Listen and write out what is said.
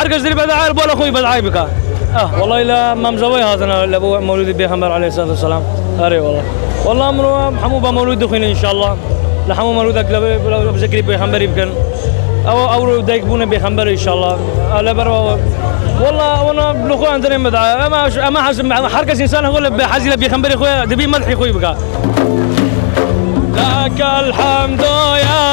حركة اللي بدعي ولا اخوي بدعي بك والله لا ما مزوي هذا انا ابو مولود بيغمبر عليه الصلاه والسلام اري والله امره حموبه مولود اخوين ان شاء الله لحمو مولودك لو بذكري بيغمبر يمكن او دايكبونه بيغمبر ان شاء الله لا برا والله وانا بالاخوه عندنا مدعي ما حسب حركه انسان هو بحزي بيغمبر اخويا دبي مدحي اخوي بك لك الحمد يا